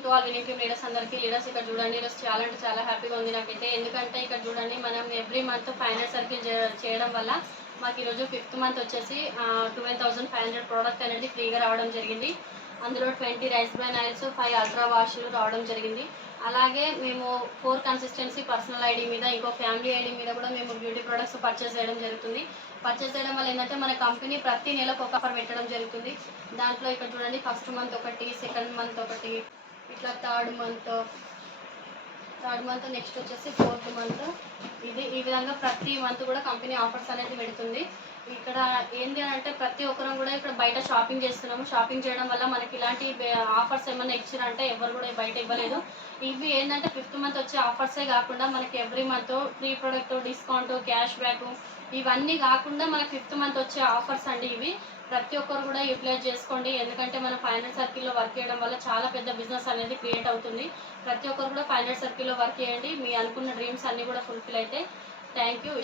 To all winning leaders అందరికీ leaders ఇక్కడ చూడండి ఈరోజు చాలా అంటే చాలా హ్యాపీగా ఉంది నాకైతే. ఎందుకంటే ఇక్కడ చూడండి మనం ఎవ్రీ మంత్ 500 సర్కిల్ చేయడం వల్ల మాకు ఈరోజు 5th మంత్ వచ్చేసి 12,500 ప్రోడక్ట్ అనేది ఫ్రీగా రావడం జరిగింది. అందులో 20 రైస్ బ్రాన్ ఆయిల్స్, 5 అల్ట్రా వాష్లు రావడం జరిగింది. అలాగే మేము 4 కన్సిస్టెన్సీ పర్సనల్ ఐడి మీద, ఇంకో ఫ్యామిలీ ఐడి మీద కూడా మేము బ్యూటీ ప్రొడక్ట్స్ పర్చేస్ చేయడం జరుగుతుంది. పర్చేస్ చేయడం వల్ల ఏంటంటే మన కంపెనీ ప్రతి నెలకు ఒక ఆఫర్ పెట్టడం జరుగుతుంది. దాంట్లో ఇక్కడ చూడండి ఫస్ట్ మంత్ ఒకటి, సెకండ్ మంత్ ఒకటి, ఇట్లా థర్డ్ మంత్ నెక్స్ట్ వచ్చేసి 4th మంత్. ఈ విధంగా ప్రతి మంత్ కూడా కంపెనీ ఆఫర్స్ అనేది పెడుతుంది. ఇక్కడ ఏంటి అంటే ప్రతి ఒక్కరం కూడా ఇక్కడ బయట షాపింగ్ చేస్తున్నాము. షాపింగ్ చేయడం వల్ల మనకి ఇలాంటి ఆఫర్స్ ఏమైనా ఇచ్చారంటే ఎవరు కూడా బయట ఇవ్వలేదు. ఇవి ఏంటంటే 5th మంత్ వచ్చే ఆఫర్సే కాకుండా మనకి every month free product, discount, cash back ఇవన్నీ కాకుండా మనకి 5th మంత్ వచ్చే ఆఫర్స్ అండి ఇవి. ప్రతి ఒక్కరు కూడా యూటిలైజ్ చేసుకోండి. ఎందుకంటే మనం 500 సర్కిల్లో వర్క్ చేయడం వల్ల చాలా పెద్ద బిజినెస్ అనేది క్రియేట్ అవుతుంది. ప్రతి ఒక్కరు కూడా 500 సర్కిల్లో వర్క్ చేయండి. మీ అనుకున్న డ్రీమ్స్ అన్నీ కూడా ఫుల్ఫిల్ అయితే. Thank you.